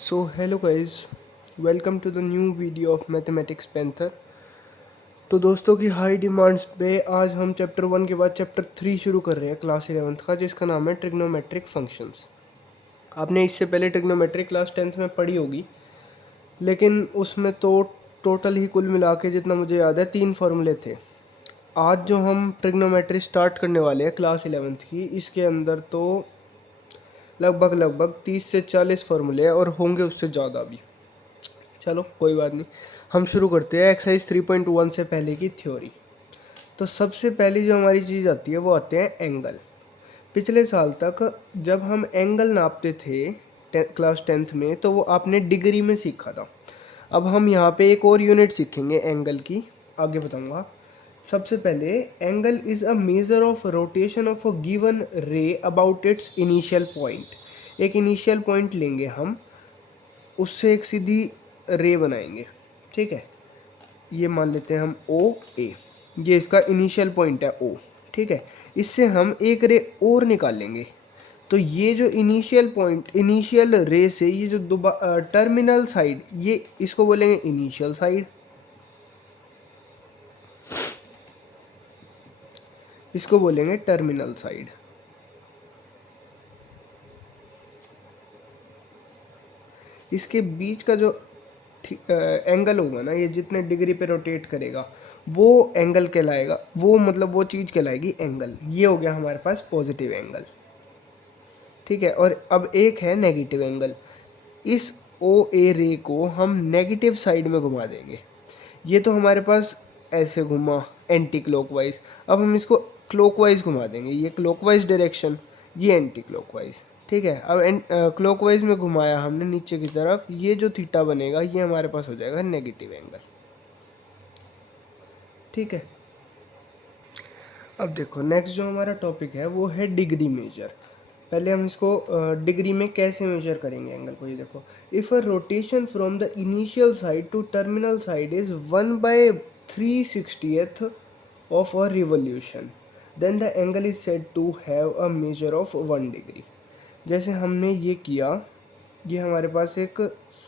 So hello guys, welcome to the new video of Mathematics Panther। तो दोस्तों की high demands पे आज हम चैप्टर 1 के बाद चैप्टर 3 शुरू कर रहे हैं क्लास 11th का, जिसका नाम है ट्रिग्नोमेट्रिक फंक्शंस। आपने इससे पहले ट्रिग्नोमेट्रिक क्लास 10th में पढ़ी होगी, लेकिन उसमें तो टोटल ही कुल मिला के जितना मुझे याद है 3 फार्मूले थे। आज जो हम ट्रिग्नोमेट्री स्टार्ट करने वाले हैं क्लास 11th की, इसके अंदर तो लगभग 30 से 40 फार्मूले हैं और होंगे उससे ज़्यादा भी। चलो कोई बात नहीं, हम शुरू करते हैं एक्सरसाइज 3.1 से पहले की थ्योरी। तो सबसे पहली जो हमारी चीज़ आती है वो आते हैं एंगल। पिछले साल तक जब हम एंगल नापते थे क्लास 10th में, तो वो आपने डिग्री में सीखा था। अब हम यहाँ पे एक और यूनिट सीखेंगे एंगल की, आगे बताऊँगा। सबसे पहले angle is a measure of rotation of a given रे अबाउट इट्स इनिशियल पॉइंट। एक इनिशियल पॉइंट लेंगे हम, उससे एक सीधी रे बनाएंगे, ठीक है। ये मान लेते हैं हम ओ ए, ये इसका इनिशियल पॉइंट है ओ, ठीक है। इससे हम एक रे और निकाल लेंगे, तो ये जो इनिशियल पॉइंट इनिशियल रे से ये जो टर्मिनल साइड, ये इसको बोलेंगे इनिशियल साइड, इसको बोलेंगे टर्मिनल साइड। इसके बीच का जो एंगल होगा ना, ये जितने डिग्री पे रोटेट करेगा वो एंगल कहलाएगा, वो मतलब वो चीज़ कहलाएगी एंगल। ये हो गया हमारे पास पॉजिटिव एंगल, ठीक है। और अब एक है नेगेटिव एंगल। इस ओ ए रे को हम नेगेटिव साइड में घुमा देंगे। ये तो हमारे पास ऐसे घुमा एंटी क्लॉकवाइज, अब हम इसको क्लॉकवाइज घुमा देंगे। ये क्लॉकवाइज डायरेक्शन, ये एंटी क्लॉकवाइज, ठीक है। अब क्लॉकवाइज में घुमाया हमने नीचे की तरफ, ये जो थीटा बनेगा ये हमारे पास हो जाएगा नेगेटिव एंगल, ठीक है। अब देखो नेक्स्ट जो हमारा टॉपिक है वो है डिग्री मेजर। पहले हम इसको डिग्री में कैसे मेजर करेंगे एंगल को, ये देखो। If a rotation from the initial side to terminal side is 1/360th of a revolution, then the angle is said to have a measure of 1 degree. जैसे हमने ये किया, ये हमारे पास एक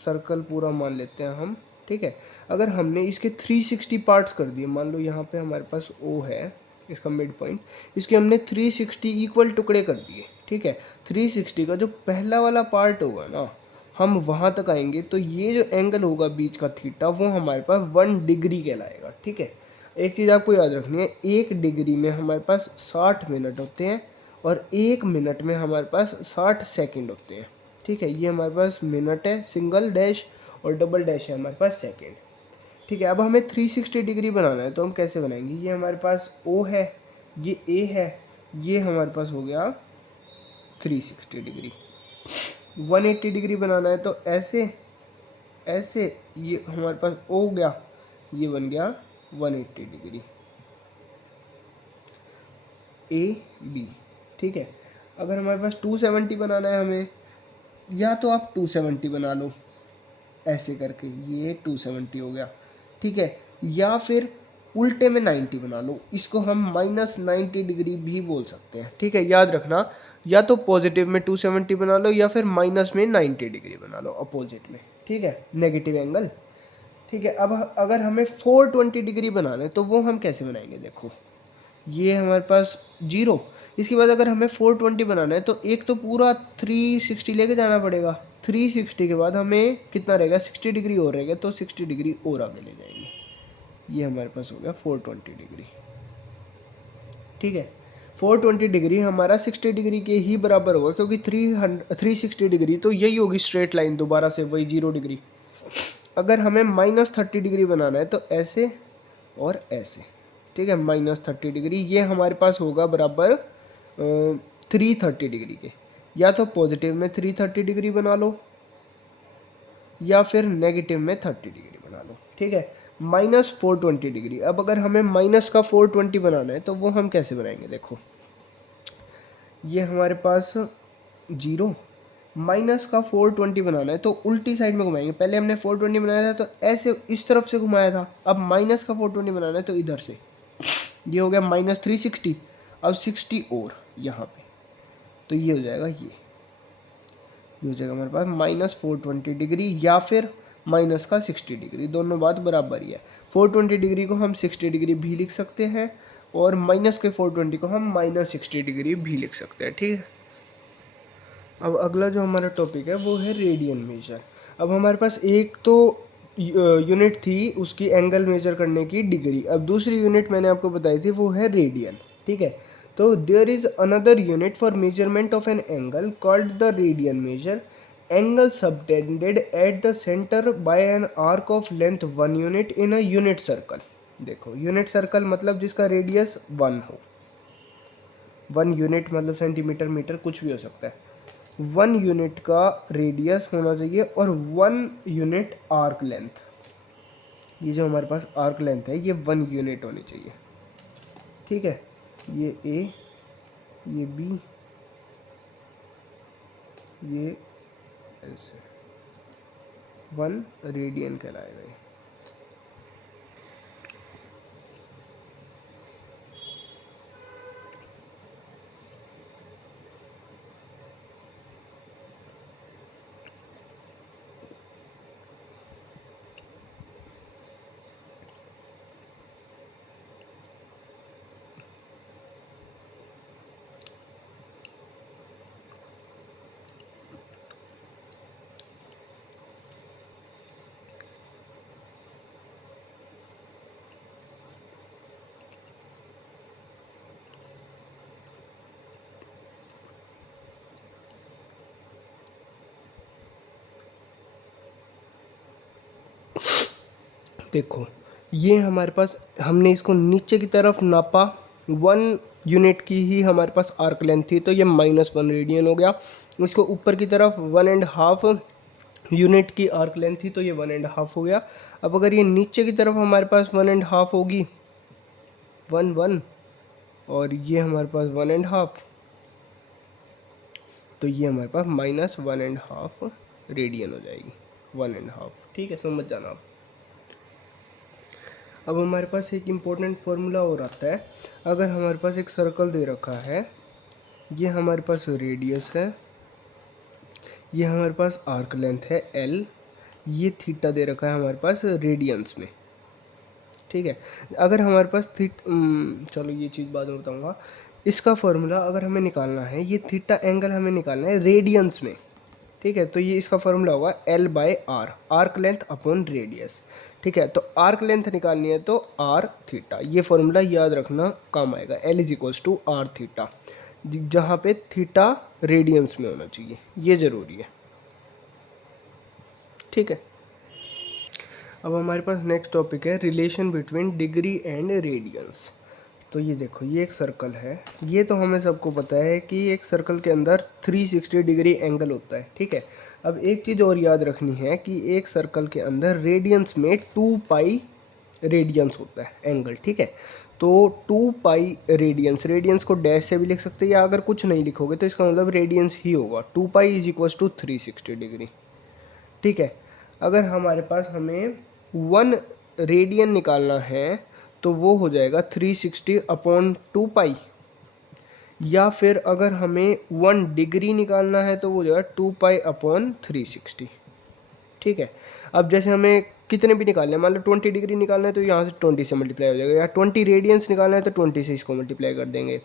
सर्कल पूरा मान लेते हैं हम, ठीक है। अगर हमने इसके 360 पार्ट्स कर दिए, मान लो यहाँ पे हमारे पास ओ है, इसका मिड पॉइंट, इसके हमने 360 इक्वल टुकड़े कर दिए, ठीक है। 360 का जो पहला वाला पार्ट होगा ना, हम वहाँ तक आएंगे तो ये जो एंगल होगा बीच का थीटा, वो हमारे पास 1 डिग्री कहलाएगा, ठीक है। एक चीज़ आपको याद रखनी है, 1 डिग्री में हमारे पास 60 मिनट होते हैं और 1 मिनट में हमारे पास 60 सेकंड होते हैं, ठीक है। ये हमारे पास मिनट है, सिंगल डैश, और डबल डैश है हमारे पास सेकंड, ठीक है। अब हमें 360 डिग्री बनाना है, तो हम कैसे बनाएंगे। ये हमारे पास O है, ये A है, ये हमारे पास हो गया 360 डिग्री। 180 डिग्री बनाना है तो ऐसे ऐसे, ये हमारे पास O हो गया, ये बन गया 180 डिग्री AB, ठीक है। अगर हमारे पास 270 बनाना है हमें, या तो आप 270 बना लो ऐसे करके, ये 270 हो गया, ठीक है। या फिर उल्टे में 90 बना लो, इसको हम -90 डिग्री भी बोल सकते हैं, ठीक है। याद रखना, या तो पॉजिटिव में 270 बना लो या फिर माइनस में 90 डिग्री बना लो अपोजिट में, ठीक है, नेगेटिव एंगल, ठीक है। अब अगर हमें 420 डिग्री बनाना है तो वो हम कैसे बनाएंगे, देखो। ये हमारे पास 0, इसके बाद अगर हमें 420 बनाना है तो एक तो पूरा 360 लेके जाना पड़ेगा। 360 के बाद हमें कितना रहेगा, 60 डिग्री और रहेगा, तो 60 डिग्री और आगे ले जाएंगे। ये हमारे पास हो गया 420 डिग्री, ठीक है। 420 डिग्री हमारा 60 डिग्री के ही बराबर होगा, क्योंकि 360 डिग्री तो यही होगी स्ट्रेट लाइन, दोबारा से वही 0 डिग्री। अगर हमें -30 डिग्री बनाना है तो ऐसे और ऐसे, ठीक है। -30 डिग्री ये हमारे पास होगा बराबर 330 डिग्री के। या तो पॉजिटिव में 330 डिग्री बना लो या फिर नेगेटिव में 30 डिग्री बना लो, ठीक है। -420 डिग्री। अब अगर हमें माइनस का 420 बनाना है तो वो हम कैसे बनाएंगे, देखो। ये हमारे पास 0, माइनस का 420 बनाना है तो उल्टी साइड में घुमाएंगे। पहले हमने 420 बनाया था तो ऐसे इस तरफ से घुमाया था, अब माइनस का 420 बनाना है तो इधर से। ये हो गया -360, अब 60 और यहाँ पे, तो ये हो जाएगा ये, ये हो जाएगा हमारे पास -420 डिग्री या फिर माइनस का 60 डिग्री, दोनों बात बराबर ही है। 420 डिग्री को हम 60 डिग्री भी लिख सकते हैं और माइनस के 420 को हम -60 डिग्री भी लिख सकते हैं, ठीक है। अब अगला जो हमारा टॉपिक है वो है रेडियन मेजर। अब हमारे पास एक तो यूनिट थी उसकी एंगल मेजर करने की डिग्री, अब दूसरी यूनिट मैंने आपको बताई थी वो है रेडियन, ठीक है। तो there is another unit for measurement of an angle called the radian measure. Angle subtended at the centre by an arc of length 1 unit in a unit circle. देखो यूनिट सर्कल मतलब जिसका radius 1 हो, 1 unit मतलब centimetre metre कुछ भी हो सकता है। 1 यूनिट का रेडियस होना चाहिए और 1 यूनिट आर्क लेंथ, ये जो हमारे पास आर्क लेंथ है ये 1 यूनिट होनी चाहिए, ठीक है। ये ए, ये बी, ये ऐसे 1 रेडियन कहलाएगा ये। देखो ये हमारे पास हमने इसको नीचे की तरफ नापा, 1 यूनिट की ही हमारे पास आर्क लेंथ थी तो ये -1 रेडियन हो गया। इसको ऊपर की तरफ 1.5 यूनिट की आर्क लेंथ थी तो ये 1.5 हो गया। अब अगर ये नीचे की तरफ हमारे पास 1.5 होगी, 1 और ये हमारे पास 1.5, तो ये हमारे पास -1.5 रेडियन हो जाएगी, 1.5, ठीक है, समझ जाना आप। अब हमारे पास एक इम्पोर्टेंट फार्मूला और आता है। अगर हमारे पास एक सर्कल दे रखा है, ये हमारे पास रेडियस है, ये हमारे पास आर्क लेंथ है एल, ये थीटा दे रखा है हमारे पास रेडियंस में, ठीक है। अगर हमारे पास चलो ये चीज़ बाद में बताऊंगा। इसका फार्मूला अगर हमें निकालना है, ये थीटा एंगल हमें निकालना है रेडियंस में, ठीक है। तो ये इसका फार्मूला होगा L/R, arc length upon radius, ठीक है। तो आर्क लेंथ निकालनी है तो आर थीटा, ये फार्मूला याद रखना काम आएगा। L=R थीटा, जहाँ पे थीटा रेडियंस में होना चाहिए, ये ज़रूरी है, ठीक है। अब हमारे पास नेक्स्ट टॉपिक है relation between degree and radians. तो ये देखो ये एक सर्कल है, ये तो हमें सबको पता है कि एक सर्कल के अंदर 360 डिग्री एंगल होता है, ठीक है। अब एक चीज़ और याद रखनी है कि एक सर्कल के अंदर रेडियंस में 2 पाई रेडियंस होता है एंगल, ठीक है। तो 2 पाई रेडियंस, रेडियंस को डैश से भी लिख सकते हैं या अगर कुछ नहीं लिखोगे तो इसका मतलब रेडियंस ही होगा। 2 पाई = 360 डिग्री, ठीक है। अगर हमारे पास हमें 1 रेडियन निकालना है तो वो हो जाएगा 360/2 पाई, या फिर अगर हमें 1 डिग्री निकालना है तो वो हो जाएगा 2 पाई/360, ठीक है। अब जैसे हमें कितने भी निकालने हैं, मान लो 20 डिग्री निकालना है तो यहाँ से 20 से मल्टीप्लाई हो जाएगा, या 20 रेडियंस निकालना है तो 20 से इसको मल्टीप्लाई कर देंगे।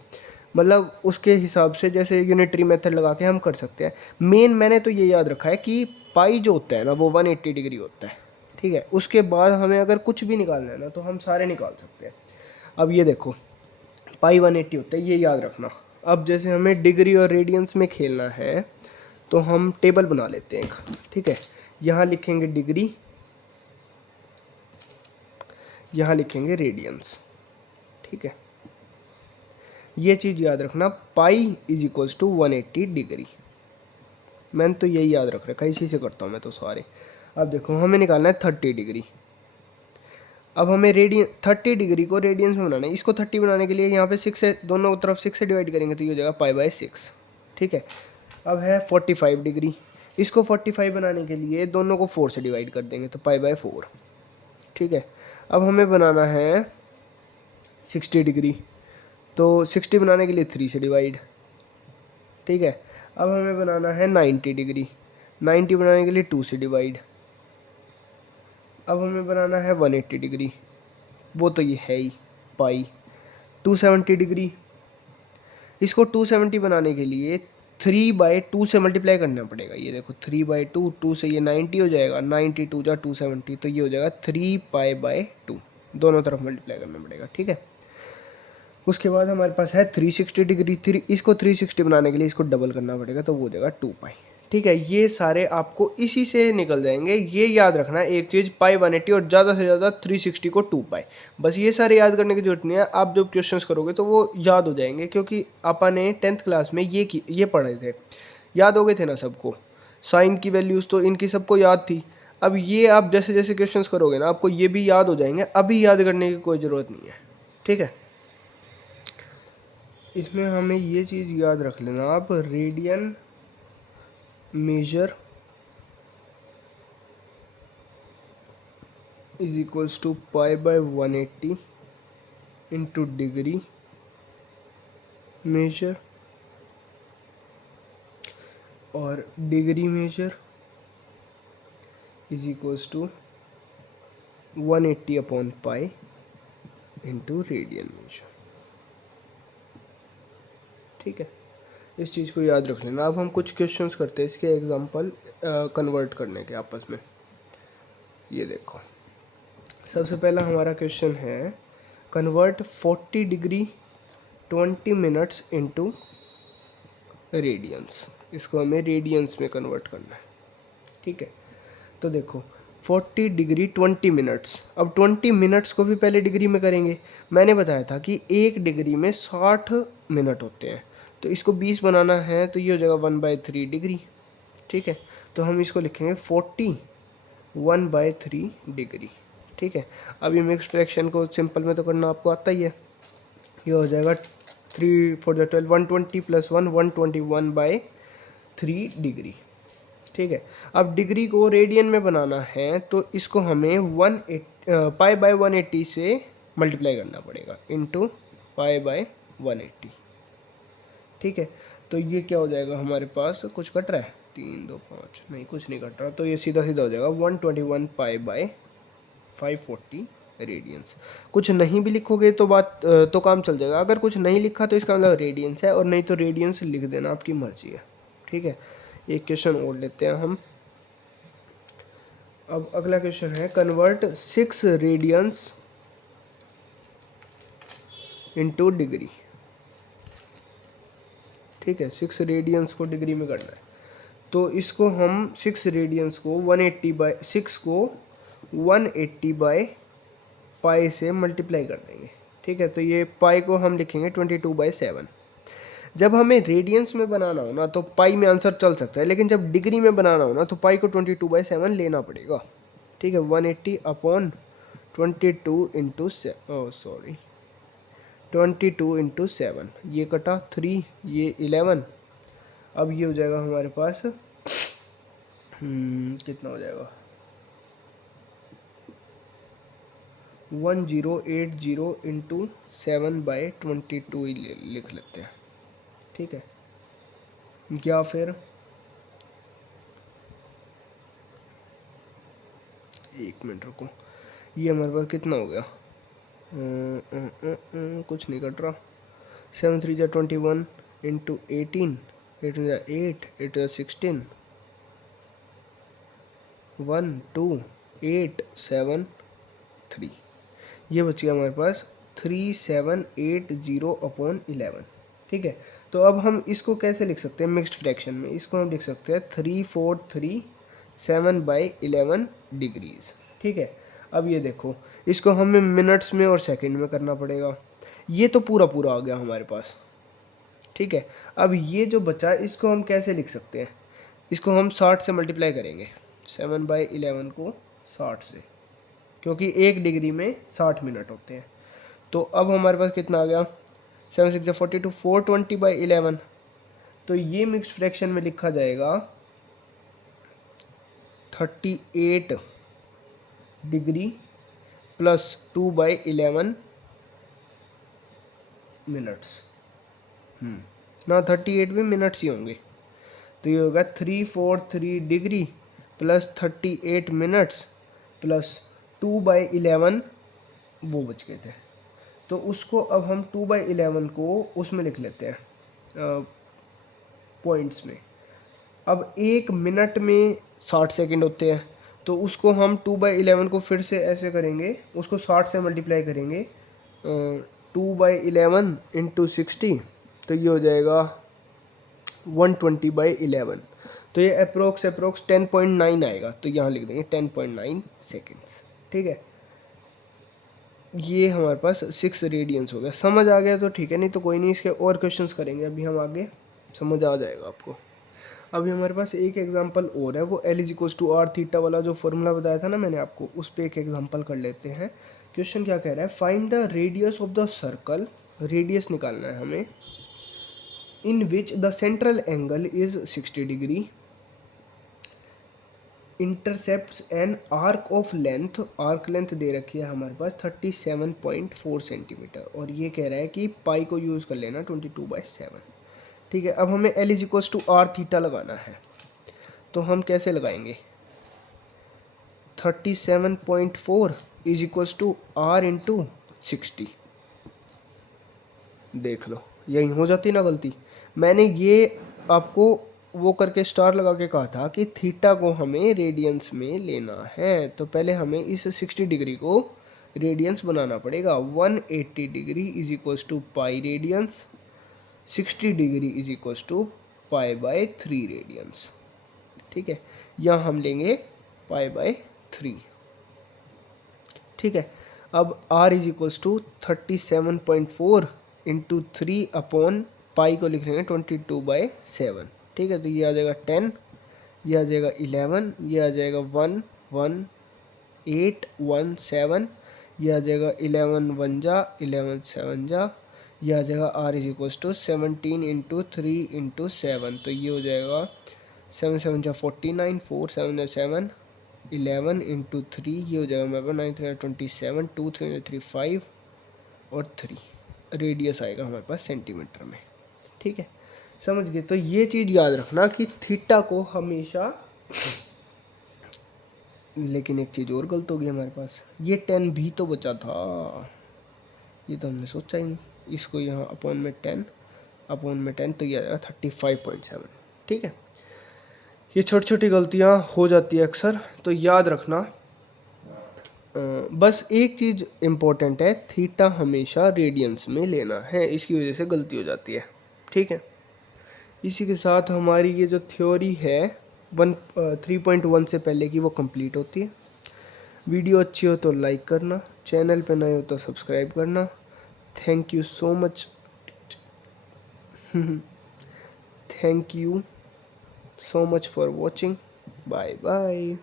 मतलब उसके हिसाब से जैसे यूनिटरी मेथड लगा के हम कर सकते हैं। मेन मैंने तो ये याद रखा है कि पाई जो होता है ना वो 180 डिग्री होता है, ठीक है। उसके बाद हमें अगर कुछ भी निकालना है ना तो हम सारे निकाल सकते हैं। अब ये देखो पाई 180 होता है, ये याद रखना। अब जैसे हमें डिग्री और रेडियंस में खेलना है तो हम टेबल बना लेते हैं एक, ठीक है। यहाँ लिखेंगे डिग्री, यहाँ लिखेंगे रेडियंस, ठीक है। ये चीज़ याद रखना, पाई = 180 डिग्री। मैंने तो यही याद रख रखा है, इसी से करता हूँ मैं तो सारे। अब देखो हमें निकालना है 30 डिग्री। अब हमें रेडियन 30 डिग्री को रेडियंस में बनाना है। इसको 30 बनाने के लिए यहाँ पे 6 से दोनों तरफ 6 से डिवाइड करेंगे तो ये हो जाएगा पाई/6, ठीक है। अब है 45 डिग्री, इसको 45 बनाने के लिए दोनों को 4 से डिवाइड कर देंगे तो पाई/4, ठीक है। अब हमें बनाना है 60 डिग्री, तो 60 बनाने के लिए 3 से डिवाइड, ठीक है। अब हमें बनाना है 90 डिग्री, 90 बनाने के लिए 2 से डिवाइड। अब हमें बनाना है 180 डिग्री, वो तो ये है ही पाई। 270 डिग्री, इसको 270 बनाने के लिए 3/2 से मल्टीप्लाई करना पड़ेगा। ये देखो 3/2, 2 से ये 90 हो जाएगा, 90 2 जा 270, तो ये हो जाएगा 3π/2, दोनों तरफ मल्टीप्लाई करना पड़ेगा। ठीक है, उसके बाद हमारे पास है 360 डिग्री, इसको 360 बनाने के लिए इसको डबल करना पड़ेगा, तो वो हो जाएगा 2π। ठीक है, ये सारे आपको इसी से निकल जाएंगे। ये याद रखना है एक चीज़, पाई 180 और ज़्यादा से ज़्यादा 360 को 2π, बस ये सारे याद करने की जरूरत नहीं है। आप जब क्वेश्चंस करोगे तो वो याद हो जाएंगे, क्योंकि आपने 10th क्लास में ये पढ़े थे, याद हो गए थे ना सबको। साइन की वैल्यूज़ तो इनकी सबको याद थी। अब ये आप जैसे जैसे क्वेश्चन करोगे ना, आपको ये भी याद हो जाएंगे, अभी याद करने की कोई ज़रूरत नहीं है। ठीक है, इसमें हमें ये चीज़ याद रख लेना आप, radian measure is equals to π/180 into degree measure, और degree measure is equals to 180/π into radian measure. ठीक है, इस चीज़ को याद रख लेना। अब हम कुछ क्वेश्चंस करते हैं इसके एग्जांपल कन्वर्ट करने के आपस में। ये देखो, सबसे पहला हमारा क्वेश्चन है convert 40 degree 20 minutes into radiance. इसको हमें रेडियंस में कन्वर्ट करना है। ठीक है, तो देखो 40 डिग्री 20 मिनट्स, अब 20 मिनट्स को भी पहले डिग्री में करेंगे। मैंने बताया था कि एक डिग्री में 60 मिनट होते हैं, तो इसको 20 बनाना है, तो ये हो जाएगा 1/3 डिग्री। ठीक है, तो हम इसको लिखेंगे 40 1/3 डिग्री। ठीक है, अब ये मिक्स फ्रैक्शन को सिंपल में तो करना आपको आता ही है। ये हो जाएगा 3 4 12 120 + 1 121/3 डिग्री। ठीक है, अब डिग्री को रेडियन में बनाना है, तो इसको हमें π/180 से मल्टीप्लाई करना पड़ेगा इंटू π/180। ठीक है, तो ये क्या हो जाएगा हमारे पास, कुछ कट रहा है 3 2 5, नहीं कुछ नहीं कट रहा, तो ये सीधा सीधा हो जाएगा 121π/540 रेडियंस। कुछ नहीं भी लिखोगे तो बात तो काम चल जाएगा। अगर कुछ नहीं लिखा तो इसका मतलब रेडियंस है, और नहीं तो रेडियंस लिख देना, आपकी मर्जी है। ठीक है, एक क्वेश्चन और लेते हैं हम। अब अगला क्वेश्चन है कन्वर्ट 6 रेडियंस इनटू डिग्री। ठीक है, 6 रेडियंस को डिग्री में करना है, तो इसको हम 6 रेडियंस को 180/6 को 180/π से मल्टीप्लाई कर देंगे। ठीक है, तो ये पाई को हम लिखेंगे 22/7। जब हमें रेडियंस में बनाना हो ना तो पाई में आंसर चल सकता है, लेकिन जब डिग्री में बनाना हो ना तो पाई को 22/7 लेना पड़ेगा। ठीक है, 180/22 इंटू 22 इंटू 7, ये कटा 3, ये 11। अब ये हो जाएगा हमारे पास कितना हो जाएगा 1080 इंटू 7/22 लिख लेते हैं। ठीक है, या फिर एक मिनट रुको, ये हमारे पास कितना हो गया, कुछ नहीं कट रहा। 7 3 जा 21 इंटू 18, 8 जा 8, 8 जा 16, 1 2 8 7 3, ये बच गया हमारे पास 3780/11। ठीक है, तो अब हम इसको कैसे लिख सकते हैं मिक्स्ड फ्रैक्शन में, इसको हम लिख सकते हैं 3437/11 डिग्रीज। ठीक है, अब ये देखो, इसको हमें मिनट्स में और सेकंड में करना पड़ेगा। ये तो पूरा पूरा आ गया हमारे पास। ठीक है, अब ये जो बचा इसको हम कैसे लिख सकते हैं, इसको हम 60 से मल्टीप्लाई करेंगे, 7/11 को 60 से, क्योंकि एक डिग्री में 60 मिनट होते हैं। तो अब हमारे पास कितना आ गया, 7 6 42, 420/11। तो ये मिक्स्ड फ्रैक्शन में लिखा जाएगा 38 डिग्री प्लस 2/11 मिनट्स। ना 38 भी मिनट्स ही होंगे, तो तो ये होगा 343 डिग्री प्लस 38 मिनट्स प्लस 2/11 वो बच गए थे। तो उसको अब हम 2/11 को उसमें लिख लेते हैं पॉइंट्स में। अब 1 मिनट में 60 सेकंड होते हैं, तो उसको हम 2/11 को फिर से ऐसे करेंगे, उसको 60 से मल्टीप्लाई करेंगे 2/11 इंटू 60, तो ये हो जाएगा 120/11। तो ये अप्रोक्स 10.9 आएगा, तो यहाँ लिख देंगे 10.9 सेकेंड्स। ठीक है, ये हमारे पास 6 रेडियंस हो गया। समझ आ गया तो ठीक है, नहीं तो कोई नहीं, इसके और क्वेश्चंस करेंगे अभी हम आगे, समझ आ जाएगा आपको। अभी हमारे पास एक एग्जांपल और है, वो L=r वाला जो फॉर्मूला बताया था ना मैंने आपको, उस पर एक एग्जांपल कर लेते हैं। क्वेश्चन क्या कह रहा है, find the radius of the circle, radius निकालना है हमें, in which the central angle is 60 degree, intercepts an arc of length, arc length दे रखी है हमारे पास 37.4 सेंटीमीटर, और ये कह रहा है कि पाई को यूज़ कर लेना 22/7। ठीक है, अब हमें L=r लगाना है, तो हम कैसे लगाएंगे, 37.4 = r इंटू 60। देख लो, यही हो जाती ना गलती। मैंने ये आपको वो करके स्टार लगा के कहा था कि थीटा को हमें रेडियंस में लेना है, तो पहले हमें इस 60 डिग्री को रेडियंस बनाना पड़ेगा। 180 degree = pi radians, 60 degree = π/3 radians. ठीक है, यहाँ हम लेंगे π/3। ठीक है, अब r = 37.4 इंटू 3 अपॉन पाई को लिख लेंगे 22/7। ठीक है, तो ये आ जाएगा 10, ये आ जाएगा 11, ये आ जाएगा 1 1 8 1 7, ये आ जाएगा 11 1 जा 11 7 जा, ये आ जाएगा r = 17 इंटू 3 इंटू 7, तो ये हो जाएगा 7 7 जा 49, 4 7 जा 7, 11 इंटू 3, ये हो जाएगा मेरे पास 9 3 27, 2 3 3 5 और 3 रेडियस आएगा हमारे पास सेंटीमीटर में। ठीक है, समझ गए। तो ये चीज़ याद रखना कि थीटा को हमेशा, लेकिन एक चीज़ और गलत होगी हमारे पास, ये 10 भी तो बचा था, ये तो हमने सोचा ही नहीं। इसको यहाँ अपॉन में 10 तो ये आएगा 35.7। ठीक है, ये छोटी छोटी गलतियाँ हो जाती है अक्सर, तो याद रखना। बस एक चीज़ इम्पोर्टेंट है, थीटा हमेशा रेडियंस में लेना है, इसकी वजह से गलती हो जाती है। ठीक है, इसी के साथ हमारी ये जो थ्योरी है 3.1 से पहले की वो कंप्लीट होती है। वीडियो अच्छी हो तो लाइक करना, चैनल पे नए हो तो सब्सक्राइब करना। Thank you so much thank you so much for watching. Bye bye.